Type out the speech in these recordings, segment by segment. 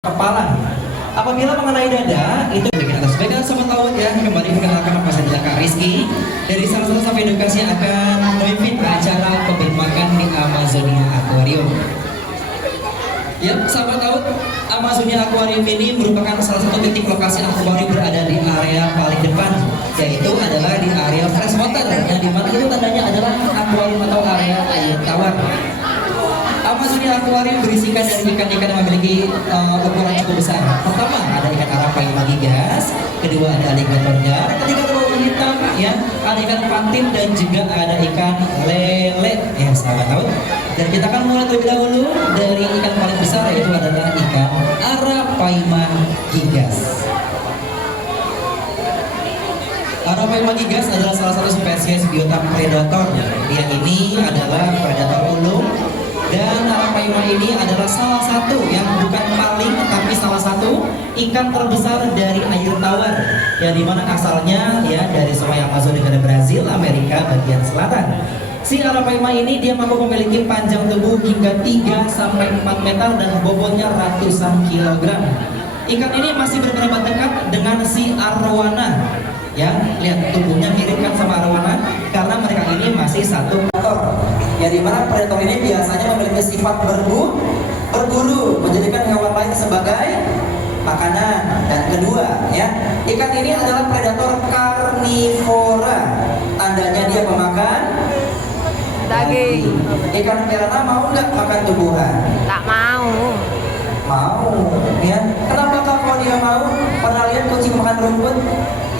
kepala. Apabila mengenai dada, itu bagian atas bagian sama laut ya. Kembali dikenalkan apa saja Kak Rizky dari salah satu sampai edukasi akan memimpin acara pemberi makan di Amazonia Aquarium. Ya, sahabat laut, Amazonia Aquarium ini merupakan salah satu titik lokasi akuarium berada di area paling depan, yaitu adalah di area freshwater, yang dimana itu tandanya adalah akuarium atau area air tawar. Amazonia Aquarium berisikan dari ikan-ikan yang memiliki ukuran cukup besar. Pertama ada ikan arapaima gigas, kedua ada alligator jar, ketiga ada bawang hitam, ya, ada ikan patin dan juga ada ikan lele, ya sahabat laut. Dan kita akan mulai terlebih dahulu dari ikan paling besar, yaitu adalah ikan arapaima gigas. Arapaima gigas adalah salah satu spesies biota predator. Dia ini adalah predator ulung. Dan arapaima ini adalah salah satu yang bukan paling, tapi salah satu ikan terbesar dari air tawar, yang dimana asalnya ya dari sungai Amazon negara Brazil, Amerika bagian selatan. Si arapaima ini dia mampu memiliki panjang tubuh hingga 3-4 meter dan bobotnya ratusan kilogram. Ikan ini masih berkerabat dekat dengan si arwana. Ya, lihat tubuhnya mirip kan sama arwana karena mereka ini masih satu predator. Ya, dimana predator ini biasanya memiliki sifat berburu, menjadikan hewan lain sebagai makanan. Dan kedua, ya, ikan ini adalah predator karnivora. Tandanya dia pemakan daging. Ikan piranha mau nggak makan tumbuhan? Tak mau. Mau, ya. Kenapa kalau dia mau? Pernah lihat kucing makan rumput?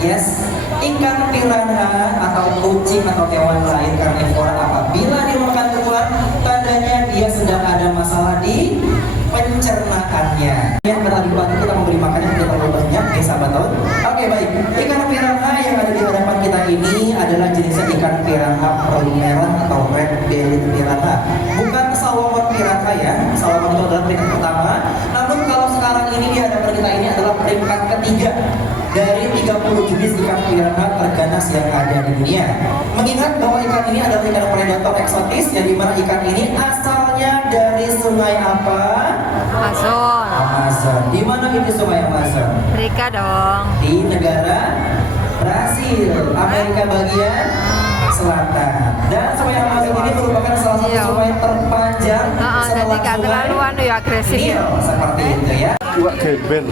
Yes. Ikan piranha atau kucing atau hewan lain karnivora apabila dia makan tumbuhan, tandanya dia sedang ada masalah di pencernaannya. Yang berarti kita memberi makan yang tidak terlalu banyak, ya sahabat laut. Oke, baik. Ikan piranha yang ada di hadapan kita ini adalah jenis ikan piranha promeron atau red-bellied piranha. Bukan salmon piranha ya. Salmon itu adalah peringkat pertama. Namun kalau sekarang ini di hadapan kita ini adalah peringkat ketiga dari 30 jenis ikan piranha terganas yang ada di dunia. Mengingat bahwa ikan ini adalah ikan predator eksotis, yang dimana ikan ini asalnya dari sungai apa? Amazon. Amazon. Di mana ini sungai Amazon? Amerika dong. Di negara Brasil, Amerika bagian selatan. Dan sungai Amazon ini merupakan salah satu sungai terpanjang Jadi gak terlalu agresif. Nil, seperti itu ya. Iwak gembel.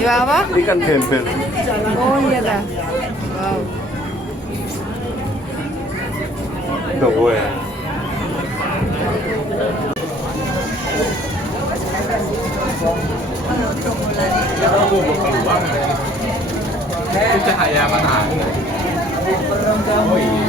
Iwak apa? Ikan gembel. Oh iya dah. Wow. Nggak boleh. Itu cahaya matahari. Oh iya.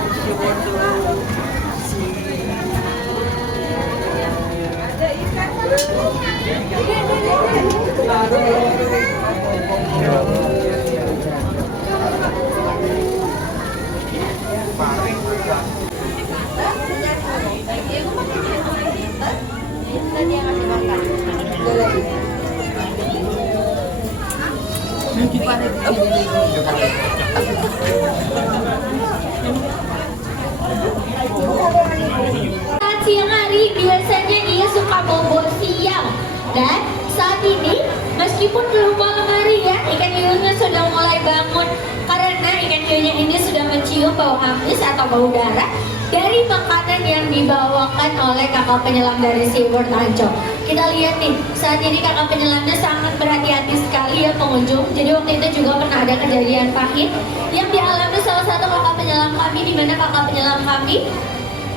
Siang hari biasanya ia suka bobo siang, dan saat ini meskipun belum malam hari ya, ikan hiunya sudah mulai bangun karena ikan hiunya ini sudah mencium bau amis atau bau darah dari makanan yang dibawakan oleh kakak penyelam dari SeaWorld Ancol. Kita lihat nih, saat ini kakak penyelamnya sangat berhati-hati sekali ya pengunjung. Jadi waktu itu juga pernah ada kejadian pahit yang dialami salah satu kakak penyelam kami, di mana kakak penyelam kami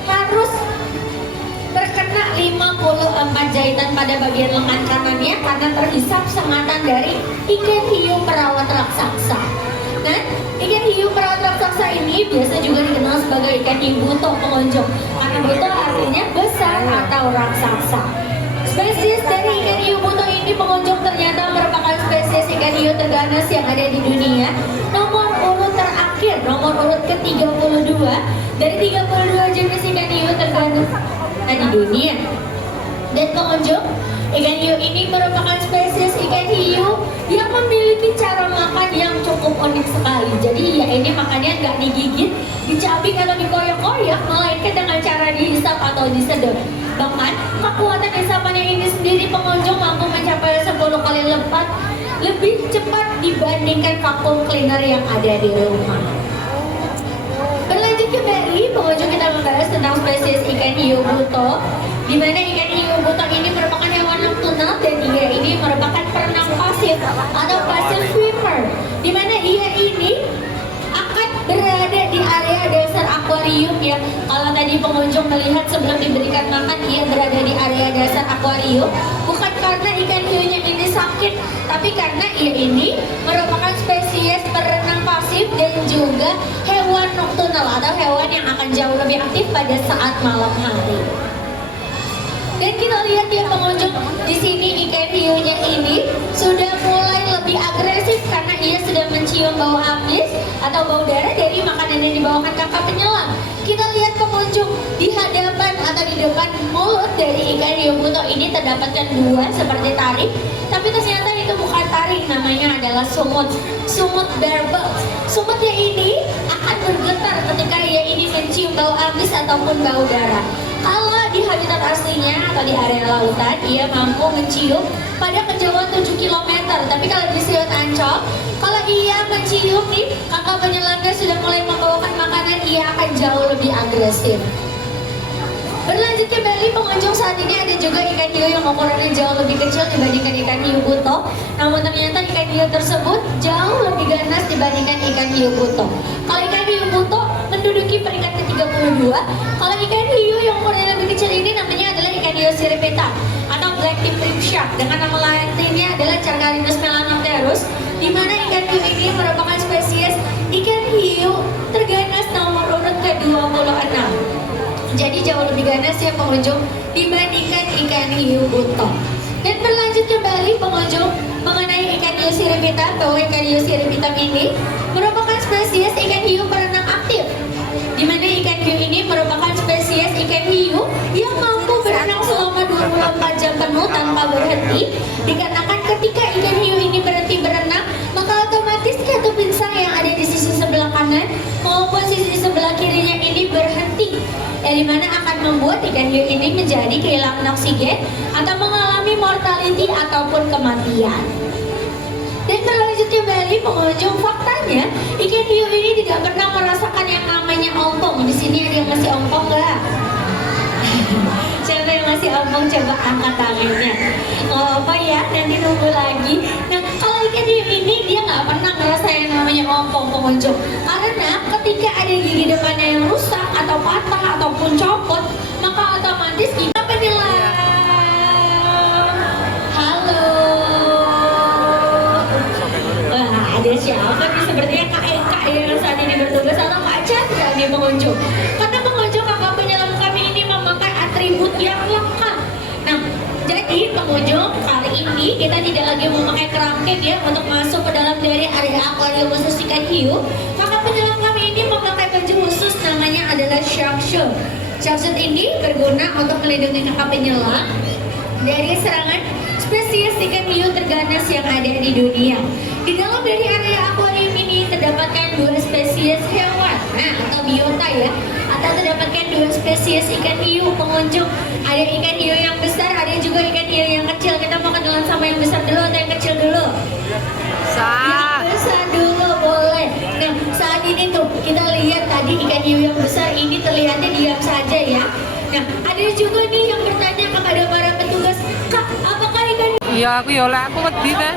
harus terkena 54 jahitan pada bagian lengan kanannya karena terhisap sengatan dari ikan hiu perawat raksasa. Nah, ikan hiu perawat raksasa ini biasa juga dikenal sebagai ikan hiu buto pengunjung, karena buto artinya besar atau raksasa. Spesies dari ikan hiu buto ini pengunjung ternyata merupakan spesies ikan hiu terganas yang ada di dunia. Nomor urut terakhir, nomor urut ke-32 dari 32 jenis ikan hiu terganas di dunia. Dan pengunjung, ikan hiu ini merupakan spesies ikan hiu yang memiliki cara makan yang cukup cukup unik sekali. Jadi ya ini makanya nggak digigit, dicabik atau dikoyak-koyak, melainkan dengan cara dihisap atau disedot. Bahkan kekuatan hisapannya ini sendiri pengunjung mampu mencapai 10 kali lipat lebih cepat dibandingkan vacuum cleaner yang ada di rumah. Berlanjut kembali, pengunjung kita membahas tentang spesies ikan hiu buto, di mana ikan hiu buto ini merupakan hewan nocturnal dan ia ini merupakan perenang pasif atau passive swimmer, di mana ia ini akan berada di area dasar akuarium ya. Kalau tadi pengunjung melihat sebelum diberikan makan ia berada di area dasar akuarium, bukan karena ikan hiunya ini sakit, tapi karena ia ini merupakan spesies perenang pasif dan juga hewan nocturnal atau hewan yang akan jauh lebih aktif pada saat malam hari. Dan kita lihat ya pengunjung, di sini ikan hiunya ini sudah mulai lebih agresif karena ia sudah mencium bau amis atau bau darah dari makanan yang dibawakan kakak penyelam. Kita lihat pengunjung, di hadapan atau di depan mulut dari ikan hiu buto ini terdapatkan dua seperti taring, tapi ternyata itu bukan taring, namanya adalah sumut barbel. Sumutnya ini akan bergetar ketika ia ini mencium bau amis ataupun bau darah. Kalau di habitat aslinya atau di area lautan, ia mampu mencium pada kejauhan 7 km. Tapi kalau di Siut Ancol, kalau ia mencium nih, kakak penyelamnya sudah mulai membawakan makanan, ia akan jauh lebih agresif. Berlanjut kembali pengunjung, saat ini ada juga ikan hiu yang ukurannya jauh lebih kecil dibandingkan ikan hiu buto. Namun ternyata ikan hiu tersebut jauh lebih ganas dibandingkan ikan hiu buto. Kalau ikan hiu buto menduduki peringkat ke-32, kalau ikan hiu yang ukurannya lebih kecil ini namanya adalah ikan hiu siripita atau black tip shrimp shark, dengan nama lainnya adalah Carcharodonus melanopterus, di mana ikan hiu ini merupakan spesies ikan hiu terganas nomor urut ke-26. Jadi jauh lebih ganas ya pengunjung dibandingkan ikan hiu buto. Dan berlanjut kembali pengunjung mengenai ikan hiu siripita, bahwa ikan hiu siripita ini merupakan spesies ikan hiu perenang aktif, di mana ikan hiu ini merupakan spesies ikan hiu yang mampu berenang selama 24 jam penuh tanpa berhenti. Dikarenakan ketika ikan hiu ini berhenti berenang, maka otomatis ketupat sang yang ada di sisi sebelah kanan maupun sisi sebelah kirinya ini berhenti, yang dimana akan membuat ikan hiu ini menjadi kehilangan oksigen atau mengalami mortality ataupun kematian. Dan berlanjut kembali pengunjung, faktanya ikan hiu ini tidak pernah merasakan yang namanya ompong. Di sini ada yang masih ompong nggak? Siapa yang masih ompong coba angkat tangannya. Oh apa ya, nanti nunggu lagi. Nah kalau ikan hiu ini dia nggak pernah ngerasa yang namanya ompong pengunjung, karena ketika ada gigi depannya yang rusak atau patah ataupun copot, maka otomatis kita penyelam. Halo. Wah ada siapa nih, sepertinya Kak Eka yang saat ini bertugas atau Kak Chandra nih pengunjung. Karena pengunjung kakak penyelam kami ini memakai atribut yang lengkap. Nah jadi pengunjung, kali ini kita tidak lagi memakai kerangkeng ya untuk masuk ke dalam dari area akuarium khusus ikan hiu. Kakak penyelam kami ini memakai baju khusus, namanya adalah shark suit. Shark suit ini berguna untuk melindungi kakak penyelam dari serangan spesies ikan hiu terganas yang ada di dunia. Di dalam dari area akuarium ini terdapatkan dua spesies hewan, atau biota ya, atau terdapatkan dua spesies ikan hiu pengunjung. Ada ikan hiu yang besar, ada juga ikan hiu yang kecil. Kita mau kenalan sama yang besar dulu atau yang kecil dulu? Yang besar dulu boleh. Nah saat ini tuh kita lihat tadi ikan hiu yang besar ini terlihatnya diam saja ya. Nah ada juga nih yang bertanya kepada para petugas, Kak apakah ikan hiu? Iya aku ya lah, aku wedi teh.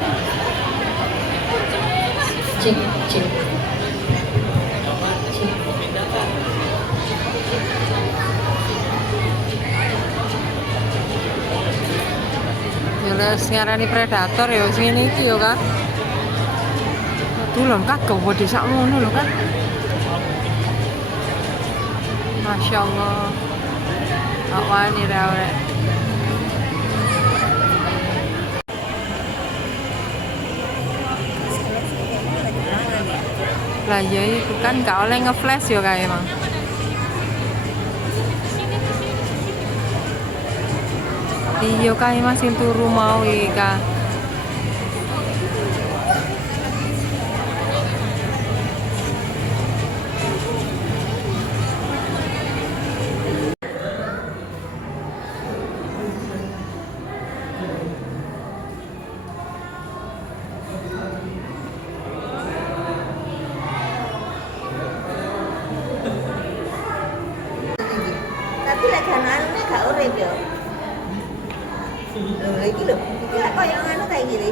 Cek. Ya les ngarani predator ya sing ngene iki ya Kak. Dulon Kak gawa desa ngono lho Kak. Masya Allah. Awani ra ora. Lah ya itu kan gak oleh nge-flash ya Kak emang. Iya Kak masih turu mau Kak. iki lho. Iki lek koyo anu kayak gini.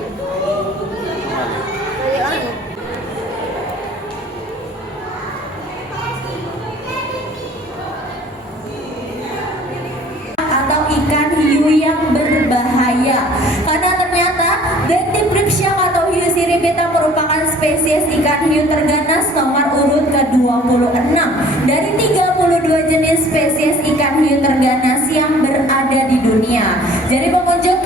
Kayak anu. Atau ikan hiu yang berbahaya, karena ternyata Dendrypsia atau hiu siripita merupakan spesies ikan hiu terganas nomor urut ke-26 dari 32 jenis spesies ikan hiu terganas yang berada di dunia. Jadi pengunjung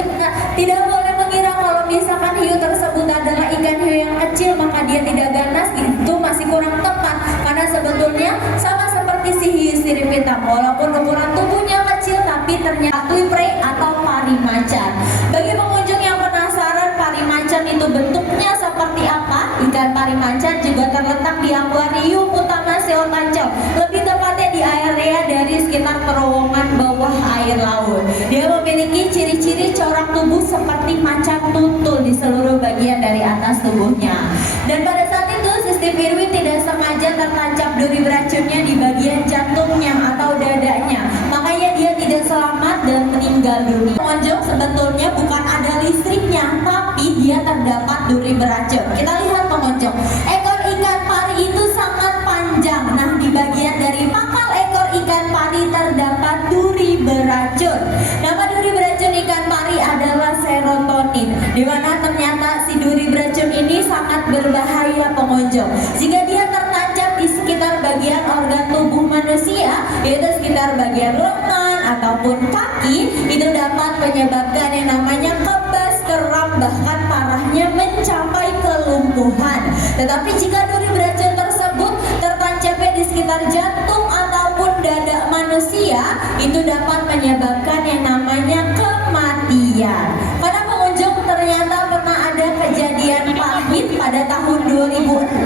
tidak boleh mengira kalau misalkan hiu tersebut adalah ikan hiu yang kecil maka dia tidak ganas, itu masih kurang tepat, karena sebetulnya sama seperti si hiu siripita, walaupun ukuran tubuhnya kecil tapi ternyata prey atau pari macan. Bagi pengunjung yang penasaran pari macan itu bentuknya seperti apa, ikan pari macan juga terletak di akuarium utama Seo Tancau, lebih tepatnya di area dari sekitar terowongan bawah air laut. Dia memiliki ciri-ciri corak tubuh seperti macan tutul di seluruh bagian dari atas tubuhnya. Dan pada saat itu Sistem Irwin tidak sengaja tertancap duri beracunnya di bagian jantungnya atau dadanya, makanya dia tidak selamat dan meninggal dunia. Pengunjung sebetulnya bukan ada listriknya, tapi dia terdapat duri beracun. Kita lihat pengunjung, ekor ikan pari itu sangat panjang. Nah, di bagian dari pangkal ekor ikan pari terdapat duri beracun. Nama duri beracun ikan pari adalah serotonin, di mana ternyata si duri beracun ini sangat berbahaya pengunjung. Jika dia tertancap di sekitar bagian organ tubuh manusia, yaitu sekitar bagian lengan ataupun kaki, itu dapat menyebabkan yang namanya kebas, kram, bahkan parahnya mencapai kelumpuhan. Tetapi jika duri beracun tersebut tertancapnya di sekitar jantung ataupun dada manusia, itu dapat menyebabkan yang namanya kematian. Pada pengunjung ternyata pernah ada kejadian pahit pada tahun 2006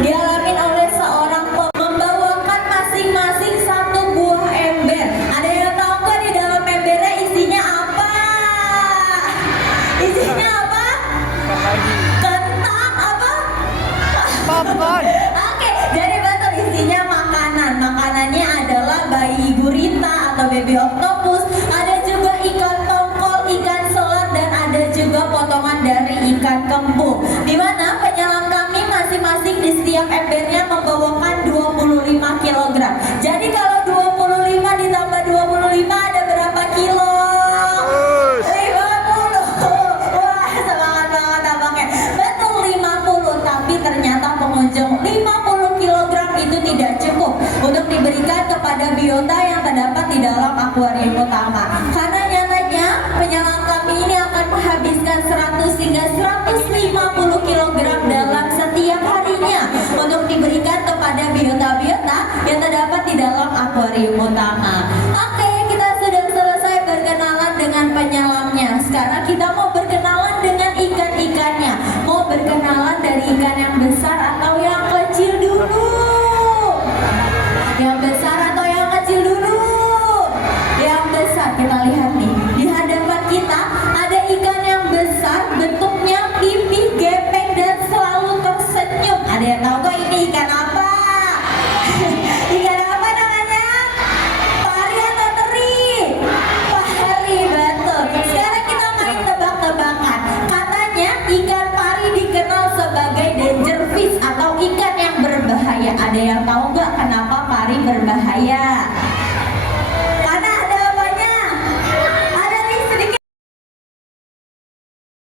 dialami oleh seorang membawakan masing-masing satu buah ember. Ada yang tahu nggak di dalam embernya isinya apa? Isinya apa? Kentang apa? Popcorn. Oke, jadi betul isinya makanan. Makanannya adalah bayi gurita atau baby octopus. Ada juga ikan tongkol, ikan selat, dan ada juga potongan dari ikan kembung. Di mana penyelam kami masing-masing di setiap embernya membawakan 25 kg. Jadi kalau 25 ditambah 25 ada berapa kilo? 50. Wah, semangat banget abangnya. Betul 50, tapi ternyata pengunjung 50 kg itu tidak cukup untuk diberikan kepada biota yang terdapat di dalam akuarium utama. Karena nyatanya penyelam kami ini akan menghabiskan 100 hingga 150 kg dalam setiap harinya untuk diberikan kepada biota-biota yang terdapat di dalam akuarium utama. Oke, kita sudah selesai berkenalan dengan penyelamnya. Sekarang kita mau berkenalan dengan ikan-ikannya. Mau berkenalan dari ikan yang besar atau yang kecil dulu? Yang besar atau yang kecil dulu? Yang besar. Kita lihat nih, di hadapan kita ada ikan yang besar, bentuknya pipih, gepeng, dan selalu tersenyum. Ada yang tahu gak ini ikan apa? Ikan apa namanya? Pari atau teri? Pari, betul. Sekarang kita main tebak-tebakan. Katanya ikan pari dikenal sebagai danger fish atau ikan yang berbahaya. Ada yang tahu nggak kenapa pari berbahaya?